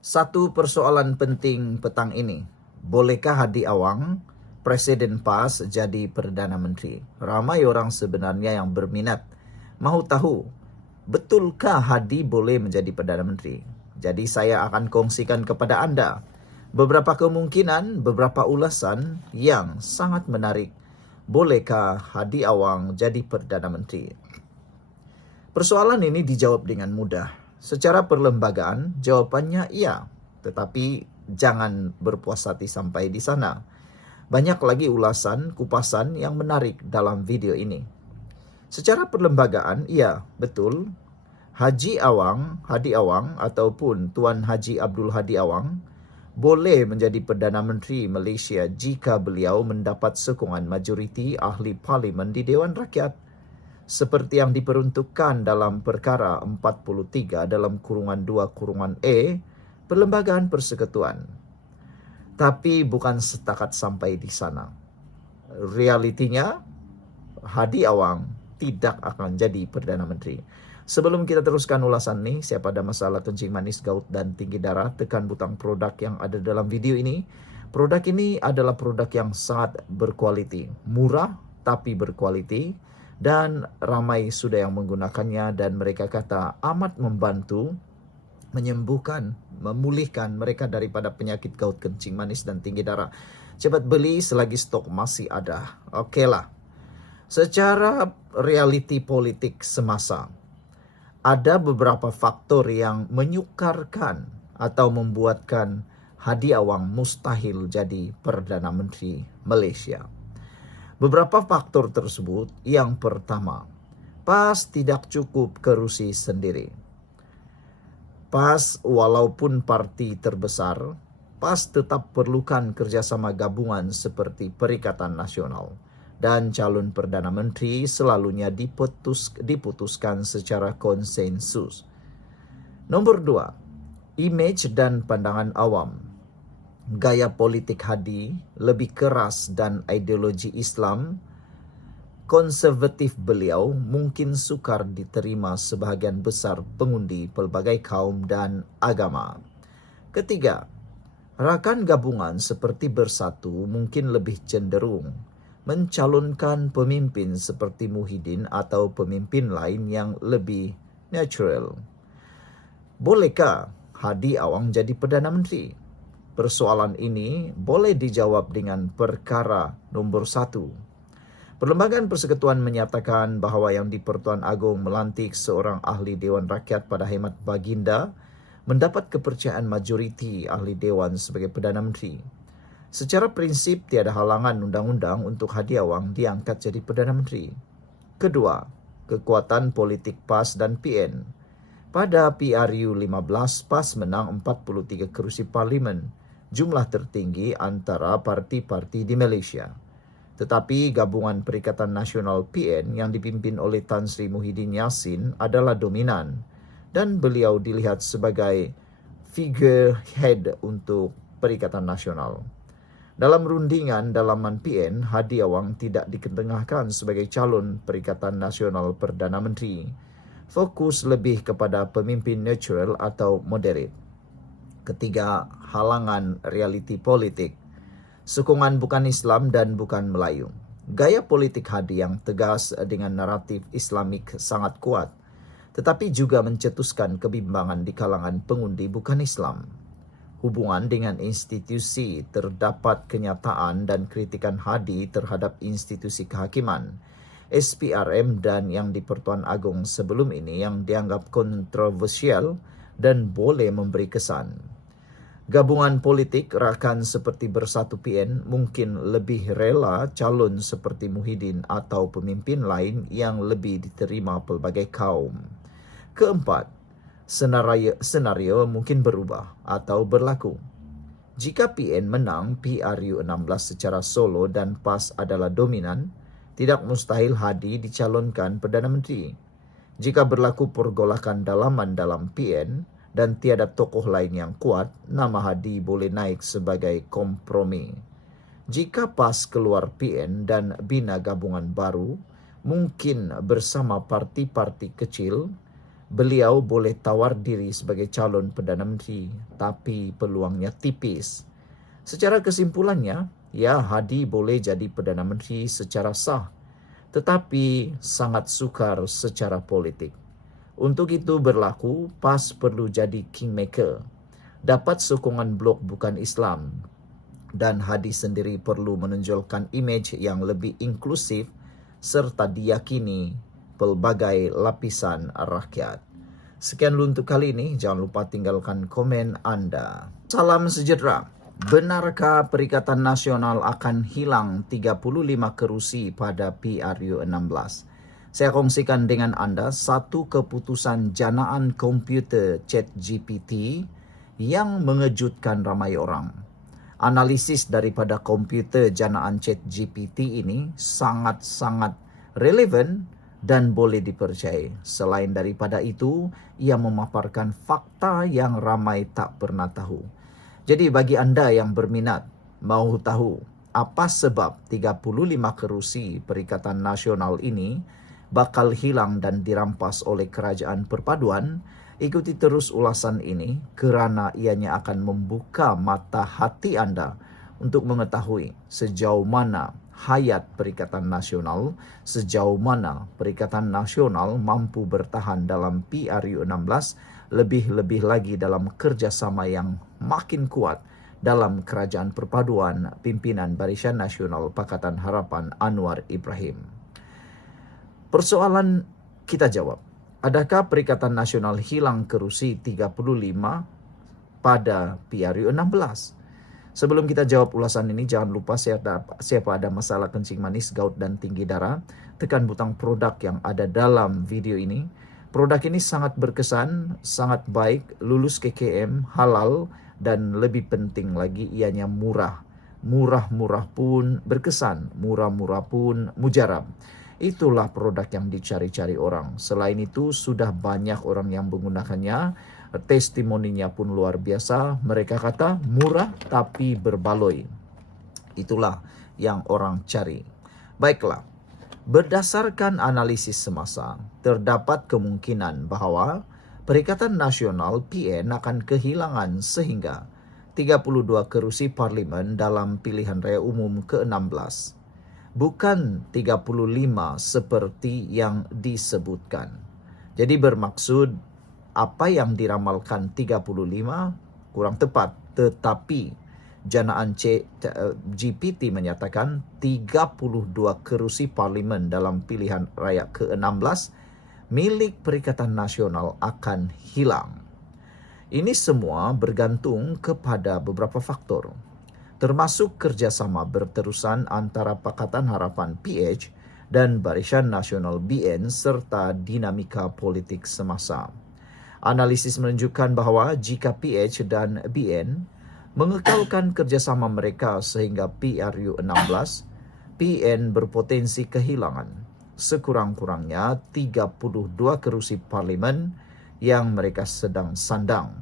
Satu persoalan penting petang ini. Bolehkah Hadi Awang, Presiden PAS, jadi Perdana Menteri? Ramai orang sebenarnya yang berminat mahu tahu, betulkah Hadi boleh menjadi Perdana Menteri? Jadi saya akan kongsikan kepada anda beberapa kemungkinan, beberapa ulasan yang sangat menarik. Bolehkah Hadi Awang jadi Perdana Menteri? Persoalan ini dijawab dengan mudah. Secara perlembagaan, jawabannya iya. Tetapi jangan berpuas hati sampai di sana. Banyak lagi ulasan, kupasan yang menarik dalam video ini. Secara perlembagaan, iya, betul. Hadi Awang ataupun Tuan Haji Abdul Hadi Awang boleh menjadi Perdana Menteri Malaysia jika beliau mendapat sokongan majoriti ahli parlimen di Dewan Rakyat, seperti yang diperuntukkan dalam perkara 43 dalam kurungan 2 kurungan E Perlembagaan Persekutuan. Tapi bukan setakat sampai di sana. Realitinya, Hadi Awang tidak akan jadi Perdana Menteri. Sebelum kita teruskan ulasan ini, siapa ada masalah kencing manis, gout dan tinggi darah, tekan butang produk yang ada dalam video ini. Produk ini adalah produk yang sangat berkualiti, murah tapi berkualiti, dan ramai sudah yang menggunakannya dan mereka kata amat membantu menyembuhkan, memulihkan mereka daripada penyakit gout, kencing manis dan tinggi darah. Cepat beli selagi stok masih ada. Okeylah. Secara realiti politik semasa, ada beberapa faktor yang menyukarkan atau membuatkan Hadi Awang mustahil jadi Perdana Menteri Malaysia. Beberapa faktor tersebut, yang pertama, PAS tidak cukup kerusi sendiri. PAS walaupun parti terbesar, PAS tetap perlukan kerjasama gabungan seperti Perikatan Nasional, dan calon Perdana Menteri selalunya diputuskan secara konsensus. Nombor 2, imej dan pandangan awam. Gaya politik Hadi lebih keras dan ideologi Islam konservatif beliau mungkin sukar diterima sebahagian besar pengundi pelbagai kaum dan agama. Ketiga, rakan gabungan seperti Bersatu mungkin lebih cenderung mencalonkan pemimpin seperti Muhyiddin atau pemimpin lain yang lebih natural. Bolehkah Hadi Awang jadi Perdana Menteri? Persoalan ini boleh dijawab dengan perkara nombor 1. Perlembagaan Persekutuan menyatakan bahawa Yang di-Pertuan Agong melantik seorang ahli Dewan Rakyat pada khidmat baginda mendapat kepercayaan majoriti ahli Dewan sebagai Perdana Menteri. Secara prinsip, tiada halangan undang-undang untuk Hadi Awang diangkat jadi Perdana Menteri. Kedua, kekuatan politik PAS dan PN. Pada PRU 15, PAS menang 43 kerusi parlimen, jumlah tertinggi antara parti-parti di Malaysia. Tetapi gabungan Perikatan Nasional PN yang dipimpin oleh Tan Sri Muhyiddin Yassin adalah dominan dan beliau dilihat sebagai figurehead untuk Perikatan Nasional. Dalam rundingan dalaman PN, Hadi Awang tidak diketengahkan sebagai calon Perikatan Nasional Perdana Menteri. Fokus lebih kepada pemimpin natural atau moderate. Ketiga, halangan realiti politik. Sokongan bukan Islam dan bukan Melayu. Gaya politik Hadi yang tegas dengan naratif Islamik sangat kuat, tetapi juga mencetuskan kebimbangan di kalangan pengundi bukan Islam. Hubungan dengan institusi, terdapat kenyataan dan kritikan Hadi terhadap institusi kehakiman, SPRM dan Yang di-Pertuan Agong sebelum ini yang dianggap kontroversial dan boleh memberi kesan. Gabungan politik rakan seperti Bersatu PN mungkin lebih rela calon seperti Muhyiddin atau pemimpin lain yang lebih diterima pelbagai kaum. Keempat, senario mungkin berubah atau berlaku. Jika PN menang PRU 16 secara solo dan PAS adalah dominan, tidak mustahil Hadi dicalonkan Perdana Menteri. Jika berlaku pergolakan dalaman dalam PN, dan tiada tokoh lain yang kuat, nama Hadi boleh naik sebagai kompromi. Jika PAS keluar PN dan bina gabungan baru, mungkin bersama parti-parti kecil, beliau boleh tawar diri sebagai calon Perdana Menteri, tapi peluangnya tipis. Secara kesimpulannya, ya, Hadi boleh jadi Perdana Menteri secara sah, tetapi sangat sukar secara politik. Untuk itu berlaku, PAS perlu jadi kingmaker, dapat sokongan blok bukan Islam, dan Hadi sendiri perlu menonjolkan imej yang lebih inklusif serta diyakini pelbagai lapisan rakyat. Sekian dulu untuk kali ini. Jangan lupa tinggalkan komen Anda. Salam sejahtera. Benarkah Perikatan Nasional akan hilang 35 kerusi pada PRU16? Saya kongsikan dengan Anda satu keputusan janaan komputer ChatGPT yang mengejutkan ramai orang. Analisis daripada komputer janaan ChatGPT ini sangat-sangat relevan dan boleh dipercayai. Selain daripada itu, ia memaparkan fakta yang ramai tak pernah tahu. Jadi bagi anda yang berminat mahu tahu apa sebab 35 kerusi Perikatan Nasional ini bakal hilang dan dirampas oleh Kerajaan Perpaduan, ikuti terus ulasan ini kerana ianya akan membuka mata hati anda untuk mengetahui sejauh mana hayat Perikatan Nasional, sejauh mana Perikatan Nasional mampu bertahan dalam PRU16, lebih-lebih lagi dalam kerjasama yang makin kuat dalam Kerajaan Perpaduan pimpinan Barisan Nasional Pakatan Harapan Anwar Ibrahim. Persoalan kita jawab, adakah Perikatan Nasional hilang kerusi 35 pada PRU16? Sebelum kita jawab ulasan ini, jangan lupa siapa ada masalah kencing manis, gout dan tinggi darah, tekan butang produk yang ada dalam video ini. Produk ini sangat berkesan, sangat baik, lulus KKM, halal, dan lebih penting lagi ianya murah. Murah-murah pun berkesan, murah-murah pun mujarab. Itulah produk yang dicari-cari orang. Selain itu, sudah banyak orang yang menggunakannya. Testimoninya pun luar biasa. Mereka kata murah tapi berbaloi. Itulah yang orang cari. Baiklah, berdasarkan analisis semasa, terdapat kemungkinan bahawa Perikatan Nasional PN akan kehilangan sehingga 32 kerusi parlimen dalam pilihan raya umum ke-16. Bukan 35 seperti yang disebutkan. Jadi bermaksud apa yang diramalkan 35 kurang tepat, tetapi janaan GPT menyatakan 32 kerusi parlimen dalam pilihan raya ke-16 milik Perikatan Nasional akan hilang. Ini semua bergantung kepada beberapa faktor, termasuk kerjasama berterusan antara Pakatan Harapan PH dan Barisan Nasional BN serta dinamika politik semasa. Analisis menunjukkan bahawa jika PH dan BN mengekalkan kerjasama mereka sehingga PRU16, PN berpotensi kehilangan sekurang-kurangnya 32 kerusi parlimen yang mereka sedang sandang.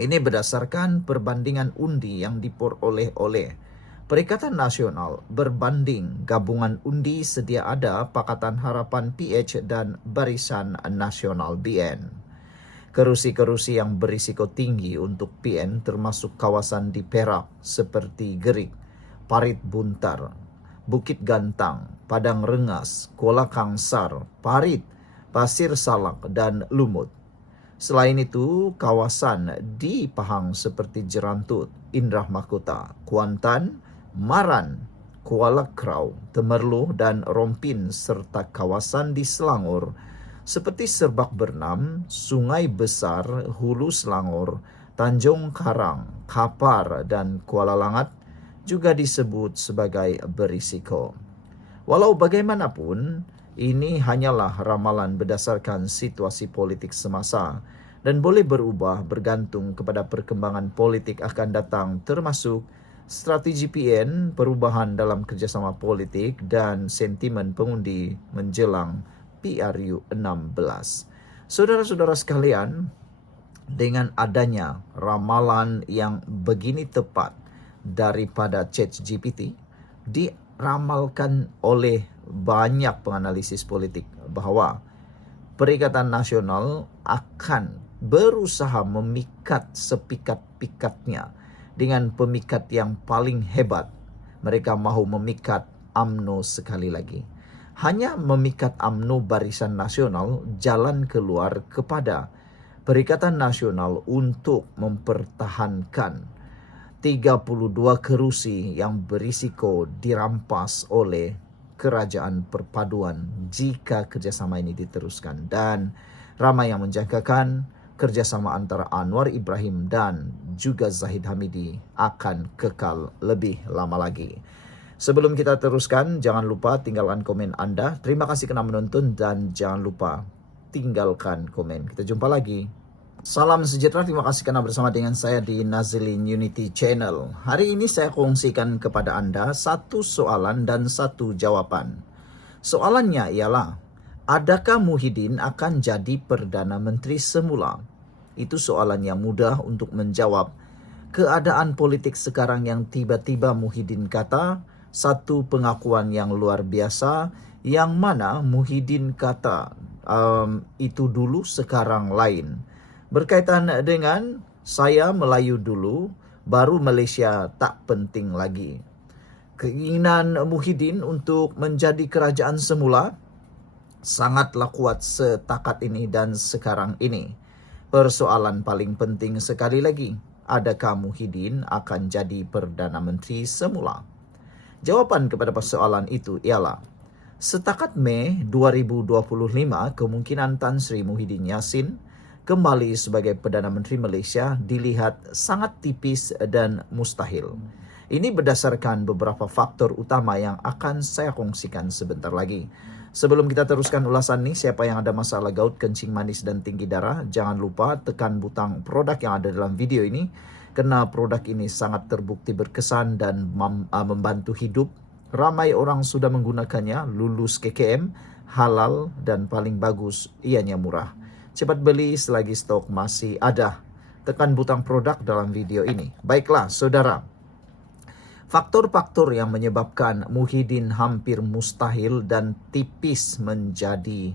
Ini berdasarkan perbandingan undi yang diperoleh oleh Perikatan Nasional berbanding gabungan undi sedia ada Pakatan Harapan PH dan Barisan Nasional BN. Kerusi-kerusi yang berisiko tinggi untuk PN termasuk kawasan di Perak seperti Gerik, Parit Buntar, Bukit Gantang, Padang Rengas, Kuala Kangsar, Parit, Pasir Salak dan Lumut. Selain itu, kawasan di Pahang seperti Jerantut, Indrah Mahkota, Kuantan, Maran, Kuala Krau, Temerloh dan Rompin serta kawasan di Selangor seperti Serbak Bernam, Sungai Besar, Hulu Selangor, Tanjung Karang, Kapar dan Kuala Langat juga disebut sebagai berisiko. Walau bagaimanapun, ini hanyalah ramalan berdasarkan situasi politik semasa dan boleh berubah bergantung kepada perkembangan politik akan datang termasuk strategi PN, perubahan dalam kerjasama politik dan sentimen pengundi menjelang PRU16. Saudara-saudara sekalian, dengan adanya ramalan yang begini tepat daripada ChatGPT, diramalkan oleh banyak penganalisis politik bahawa Perikatan Nasional akan berusaha memikat sepikat-pikatnya dengan pemikat yang paling hebat. Mereka mahu memikat UMNO sekali lagi. Hanya memikat UMNO Barisan Nasional jalan keluar kepada Perikatan Nasional untuk mempertahankan 32 kerusi yang berisiko dirampas oleh Kerajaan Perpaduan jika kerjasama ini diteruskan. Dan ramai yang menjangkakan kerjasama antara Anwar Ibrahim dan juga Zahid Hamidi akan kekal lebih lama lagi. Sebelum kita teruskan, jangan lupa tinggalkan komen Anda. Terima kasih kerana menonton dan jangan lupa tinggalkan komen. Kita jumpa lagi. Salam sejahtera, terima kasih kerana bersama dengan saya di Nazilin Unity Channel. Hari ini saya kongsikan kepada Anda satu soalan dan satu jawaban. Soalannya ialah, adakah Muhyiddin akan jadi Perdana Menteri semula? Itu soalan yang mudah untuk menjawab keadaan politik sekarang yang tiba-tiba Muhyiddin kata satu pengakuan yang luar biasa, yang mana Muhyiddin kata itu dulu sekarang lain. Berkaitan dengan saya Melayu dulu, baru Malaysia tak penting lagi. Keinginan Muhyiddin untuk menjadi kerajaan semula sangatlah kuat setakat ini dan sekarang ini. Persoalan paling penting sekali lagi, adakah Muhyiddin akan jadi Perdana Menteri semula? Jawapan kepada persoalan itu ialah, setakat Mei 2025, kemungkinan Tan Sri Muhyiddin Yassin kembali sebagai Perdana Menteri Malaysia dilihat sangat tipis dan mustahil. Ini berdasarkan beberapa faktor utama yang akan saya kongsikan sebentar lagi. Sebelum kita teruskan ulasan ini, siapa yang ada masalah gout, kencing manis dan tinggi darah, jangan lupa tekan butang produk yang ada dalam video ini, kerana produk ini sangat terbukti berkesan dan membantu hidup. Ramai orang sudah menggunakannya, lulus KKM, halal dan paling bagus, ianya murah. Cepat beli selagi stok masih ada. Tekan butang produk dalam video ini. Baiklah, saudara. Faktor-faktor yang menyebabkan Muhyiddin hampir mustahil dan tipis menjadi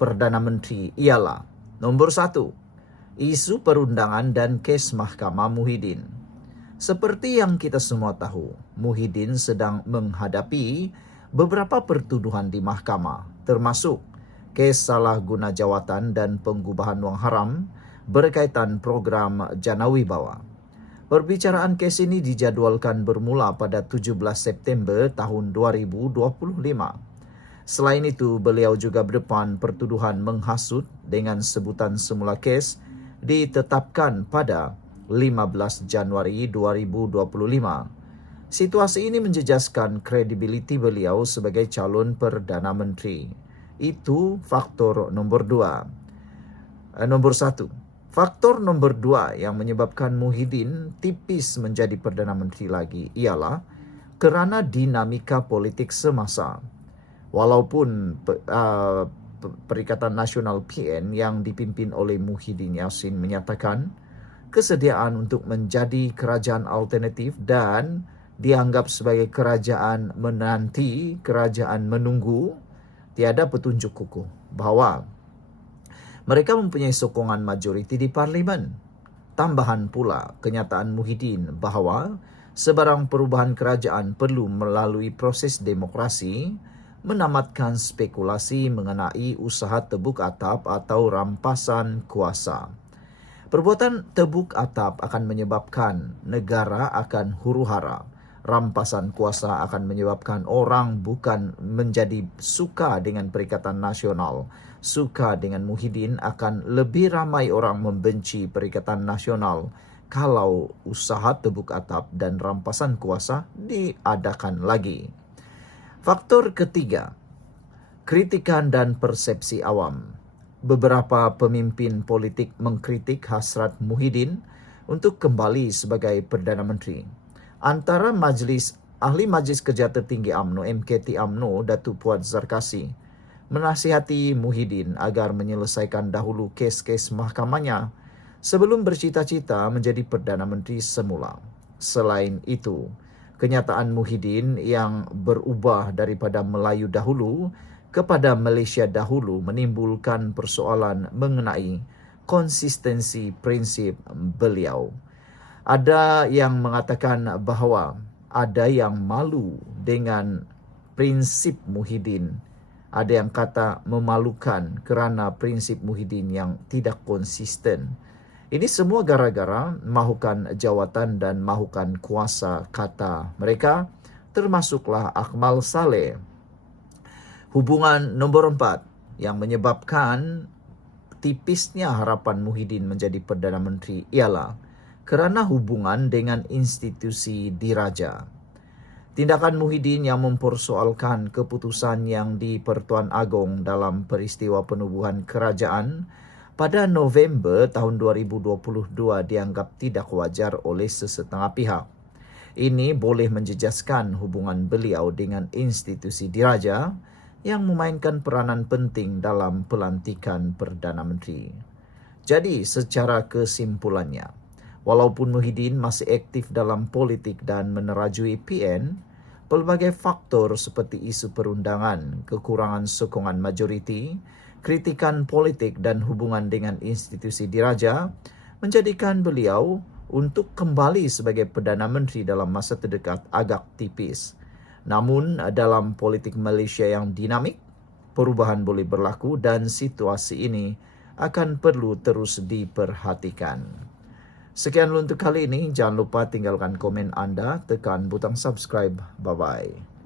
Perdana Menteri ialah, nombor 1, isu perundangan dan kes Mahkamah Muhyiddin. Seperti yang kita semua tahu, Muhyiddin sedang menghadapi beberapa pertuduhan di mahkamah, termasuk kes salah guna jawatan dan penggubahan wang haram berkaitan program Janawibawa. Perbicaraan kes ini dijadualkan bermula pada 17 September tahun 2025. Selain itu, beliau juga berdepan pertuduhan menghasut dengan sebutan semula kes ditetapkan pada 15 Januari 2025. Situasi ini menjejaskan kredibiliti beliau sebagai calon Perdana Menteri. Itu faktor nomor 2. Nomor 1. Faktor nomor 2 yang menyebabkan Muhyiddin tipis menjadi Perdana Menteri lagi ialah kerana dinamika politik semasa. Walaupun Perikatan Nasional PN yang dipimpin oleh Muhyiddin Yassin menyatakan kesediaan untuk menjadi kerajaan alternatif dan dianggap sebagai kerajaan menanti, kerajaan menunggu, tiada petunjuk kukuh bahawa mereka mempunyai sokongan majoriti di Parlimen. Tambahan pula kenyataan Muhyiddin bahawa sebarang perubahan kerajaan perlu melalui proses demokrasi menamatkan spekulasi mengenai usaha tebuk atap atau rampasan kuasa. Perbuatan tebuk atap akan menyebabkan negara akan huru-hara. Rampasan kuasa akan menyebabkan orang bukan menjadi suka dengan Perikatan Nasional, suka dengan Muhyiddin. Akan lebih ramai orang membenci Perikatan Nasional kalau usaha tebuk atap dan rampasan kuasa diadakan lagi. Faktor ketiga, kritikan dan persepsi awam. Beberapa pemimpin politik mengkritik hasrat Muhyiddin untuk kembali sebagai Perdana Menteri. Antara Ahli Majlis Kerja Tertinggi UMNO, MKT UMNO, Datuk Puat Zarkasi, menasihati Muhyiddin agar menyelesaikan dahulu kes-kes mahkamahnya sebelum bercita-cita menjadi Perdana Menteri semula. Selain itu, kenyataan Muhyiddin yang berubah daripada Melayu dahulu kepada Malaysia dahulu menimbulkan persoalan mengenai konsistensi prinsip beliau. Ada yang mengatakan bahawa ada yang malu dengan prinsip Muhyiddin. Ada yang kata memalukan kerana prinsip Muhyiddin yang tidak konsisten. Ini semua gara-gara mahukan jawatan dan mahukan kuasa kata mereka, termasuklah Akmal Saleh. Hubungan nombor 4 yang menyebabkan tipisnya harapan Muhyiddin menjadi Perdana Menteri ialah kerana hubungan dengan institusi diraja. Tindakan Muhyiddin yang mempersoalkan keputusan yang di Pertuan Agong dalam peristiwa penubuhan kerajaan pada November tahun 2022 dianggap tidak wajar oleh sesetengah pihak. Ini boleh menjejaskan hubungan beliau dengan institusi diraja yang memainkan peranan penting dalam pelantikan Perdana Menteri. Jadi, secara kesimpulannya, walaupun Muhyiddin masih aktif dalam politik dan menerajui PN, pelbagai faktor seperti isu perundangan, kekurangan sokongan majoriti, kritikan politik dan hubungan dengan institusi diraja menjadikan beliau untuk kembali sebagai Perdana Menteri dalam masa terdekat agak tipis. Namun dalam politik Malaysia yang dinamik, perubahan boleh berlaku dan situasi ini akan perlu terus diperhatikan. Sekian untuk kali ini. Jangan lupa tinggalkan komen anda, tekan butang subscribe. Bye-bye.